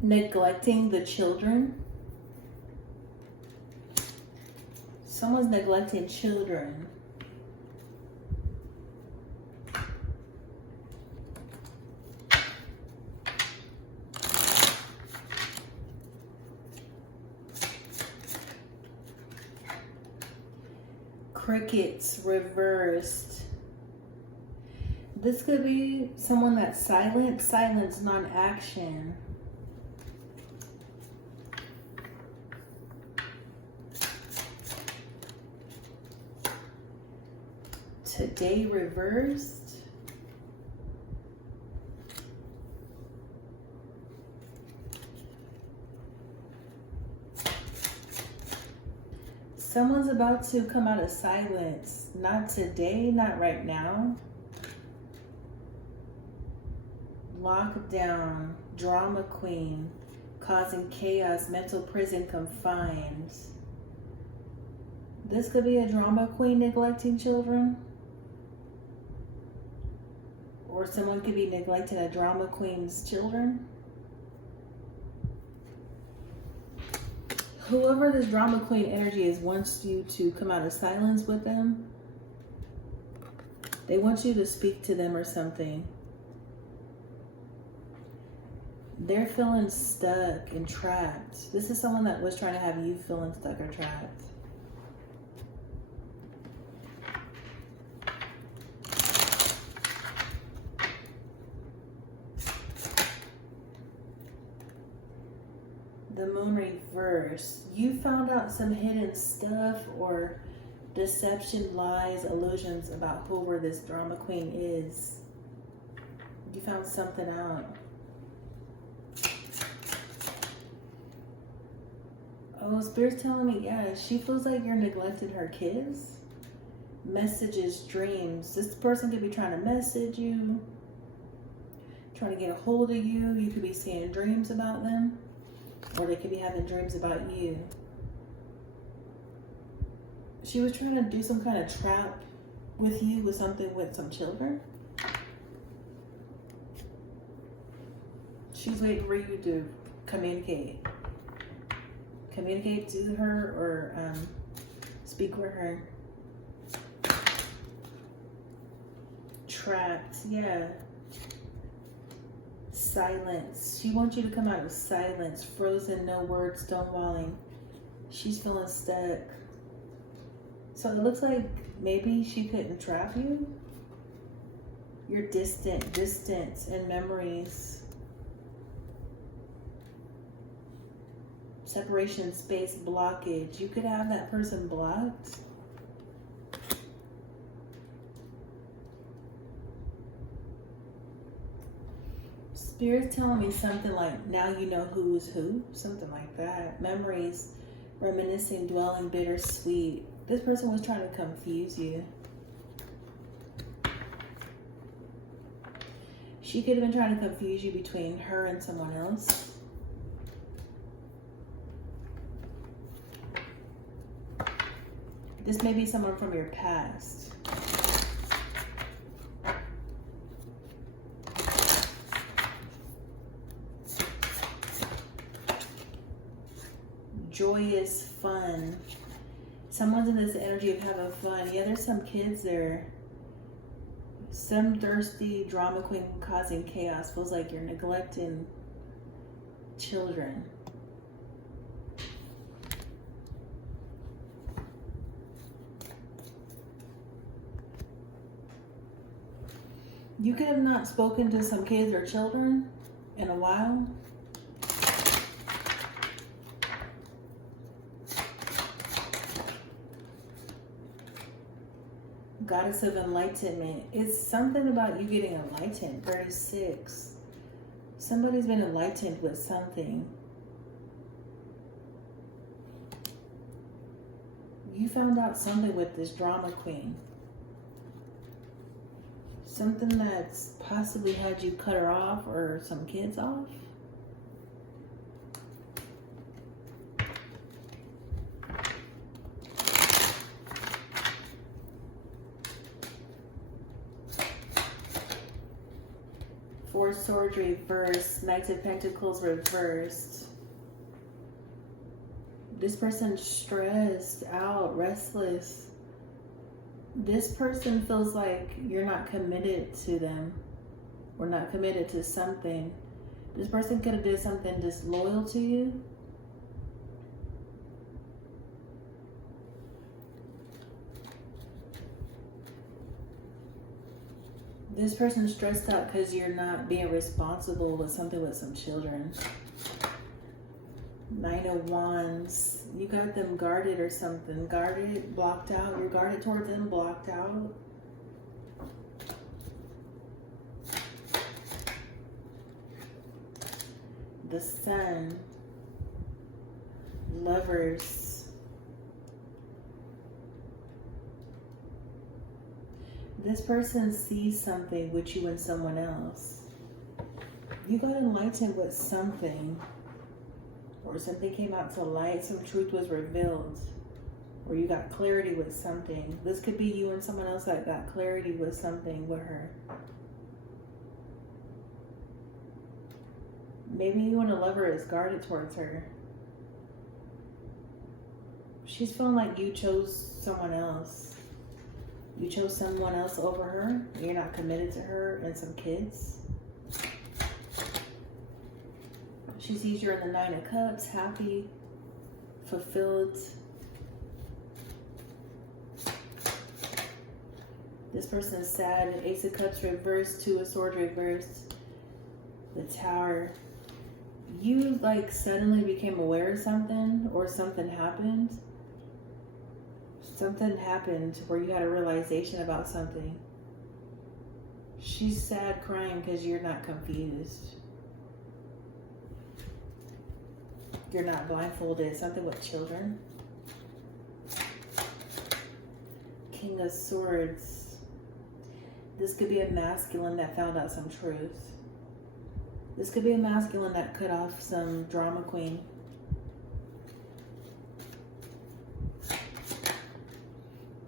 Neglecting the children. Someone's neglecting children. Crickets reversed. This could be someone that's silent. Silence, non-action. Today reversed. Someone's about to come out of silence. Not today, not right now. Lockdown, drama queen, causing chaos, mental prison, confined. This could be a drama queen neglecting children. Or someone could be neglecting a drama queen's children. Whoever this drama queen energy is wants you to come out of silence with them. They want you to speak to them or something. They're feeling stuck and trapped. This is someone that was trying to have you feeling stuck or trapped. The moon reverse. You found out some hidden stuff or deception, lies, illusions about whoever this drama queen is. You found something out. Oh, Spirit's telling me, yeah, she feels like you're neglecting her kids. Messages, dreams. This person could be trying to message you, trying to get a hold of you. You could be seeing dreams about them. Or they could be having dreams about you. She was trying to do some kind of trap with you with something with some children. She's waiting for you to communicate. Communicate to her or speak with her. Trapped, yeah. Silence. She wants you to come out of silence. Frozen, no words, stonewalling. She's feeling stuck. So it looks like maybe she couldn't trap you. You're distant, distance and memories. Separation, space, blockage. You could have that person blocked. Spirit's telling me something like, now you know who's who, something like that. Memories, reminiscing, dwelling, bittersweet. This person was trying to confuse you. She could have been trying to confuse you between her and someone else. This may be someone from your past. Joyous, fun. Someone's in this energy of having fun. Yeah, there's some kids there. Some thirsty drama queen causing chaos. Feels like you're neglecting children. You could have not spoken to some kids or children in a while. Goddess of enlightenment. It's something about you getting enlightened. 36. Somebody's been enlightened with something. You found out something with this drama queen. Something that's possibly had you cut her off or some kids off. Four Swords reversed. Knight of Pentacles reversed. This person's stressed out, restless. This person feels like you're not committed to them or not committed to something. This person could have did something disloyal to you. This person's stressed out because you're not being responsible with something with some children. Nine of Wands. You got them guarded or something. Guarded, blocked out. You're guarded towards them, blocked out. The Sun. Lovers. This person sees something with you and someone else. You got enlightened with something. Or something came out to light, some truth was revealed, or you got clarity with something. This could be you and someone else that got clarity with something with her. Maybe you and a lover is guarded towards her. She's feeling like you chose someone else. You chose someone else over her. You're not committed to her and some kids. She sees you're in the Nine of Cups, happy, fulfilled. This person's sad. Ace of Cups reversed, Two of Swords reversed. The Tower. You like suddenly became aware of something, or something happened. Something happened where you had a realization about something. She's sad, crying because you're not confused. You're not blindfolded. Something with children. King of Swords. This could be a masculine that found out some truth. This could be a masculine that cut off some drama queen.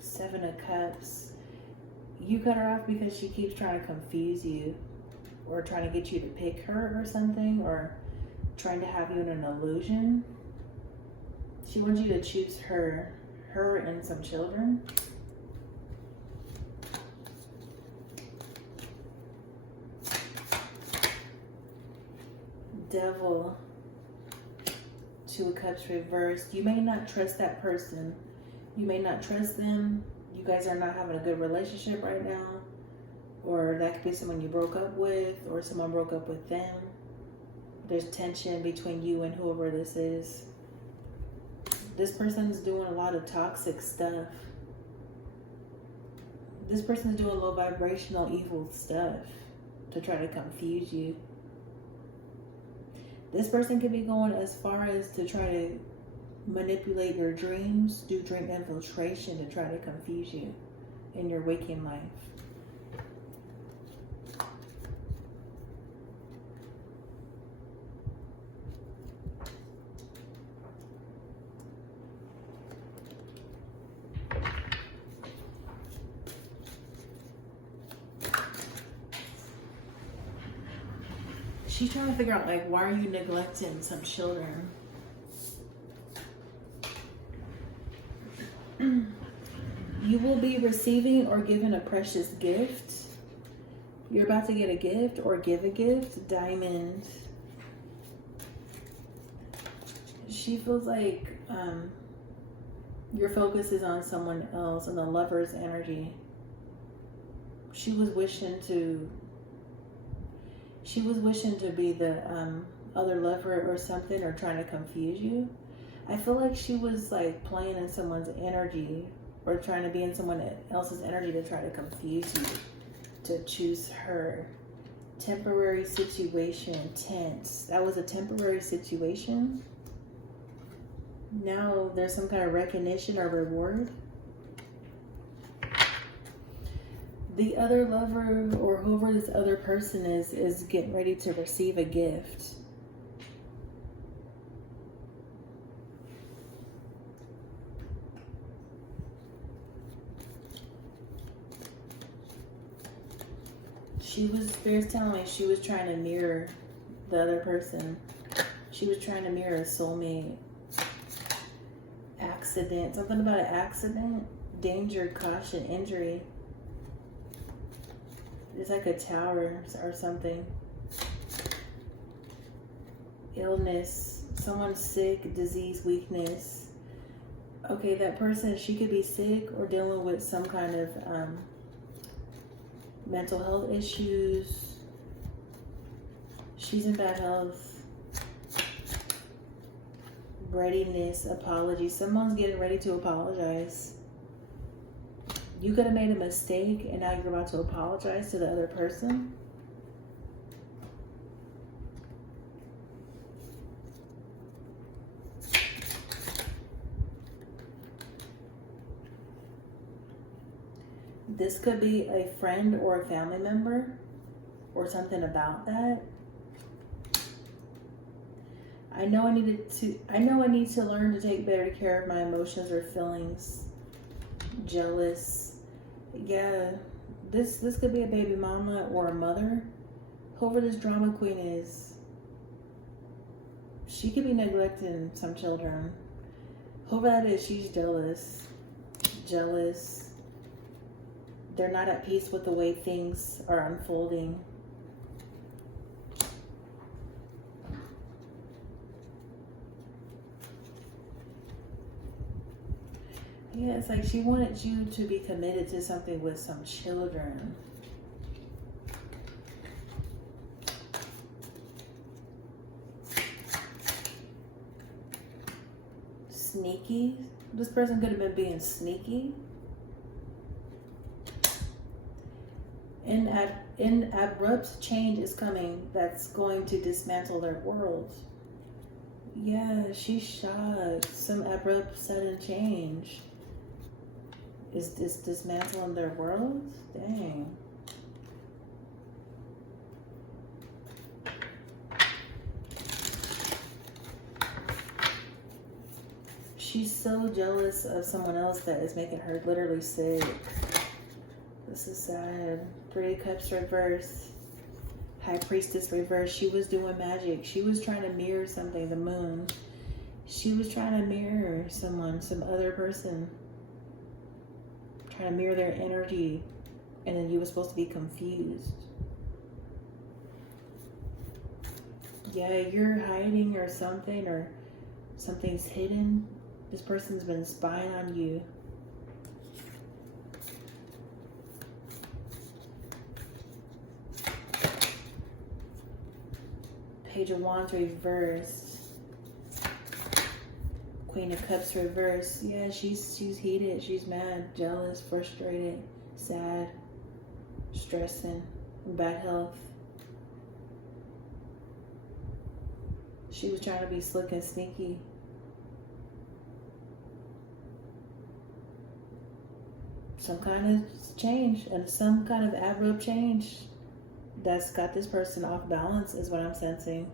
Seven of Cups. You cut her off because she keeps trying to confuse you, or trying to get you to pick her or something, or trying to have you in an illusion. She wants you to choose her and some children. Devil. Two of Cups reversed. You may not trust that person. You may not trust them. You guys are not having a good relationship right now. Or that could be someone you broke up with, or someone broke up with them. There's tension between you and whoever this is. This person's doing a lot of toxic stuff. This person's doing low vibrational evil stuff to try to confuse you. This person could be going as far as to try to manipulate your dreams, do dream infiltration to try to confuse you in your waking life. She's trying to figure out, like, why are you neglecting some children? You will be receiving or given a precious gift. You're about to get a gift or give a gift. Diamond. She feels like your focus is on someone else and the lover's energy. She was wishing to be the other lover or something, or trying to confuse you. I feel like she was like playing in someone's energy, or trying to be in someone else's energy to try to confuse you, to choose her. Temporary situation, tense. That was a temporary situation. Now there's some kind of recognition or reward. The other lover, or whoever this other person is getting ready to receive a gift. Spirit's telling me she was trying to mirror the other person. She was trying to mirror a soulmate. Accident. Something about an accident. Danger, caution, injury. It's like a tower or something. Illness. Someone's sick, disease, weakness. Okay, that person, she could be sick or dealing with some kind of mental health issues. She's in bad health. Readiness, apology. Someone's getting ready to apologize. You could have made a mistake and now you're about to apologize to the other person. This could be a friend or a family member or something about that. I know I need to learn to take better care of my emotions or feelings. Jealous. Yeah. This could be a baby mama or a mother. Whoever this drama queen is. She could be neglecting some children. Whoever that is, she's jealous. Jealous. They're not at peace with the way things are unfolding. Yeah, it's like she wanted you to be committed to something with some children. Sneaky. This person could have been being sneaky. An abrupt change is coming that's going to dismantle their world. Yeah, she's shocked. Some abrupt sudden change. Is this dismantling their world? Dang. She's so jealous of someone else that is making her literally sick. This is sad. 3 of Cups reverse. High Priestess reverse. She was doing magic. She was trying to mirror something. The moon. She was trying to mirror someone, some other person. Trying to mirror their energy. And then you were supposed to be confused. Yeah, you're hiding or something's hidden. This person's been spying on you. Page of Wands reversed. Queen of Cups reversed. Yeah, she's heated. She's mad, jealous, frustrated, sad, stressing, bad health. She was trying to be slick and sneaky. Some kind of change and some kind of abrupt change that's got this person off balance is what I'm sensing.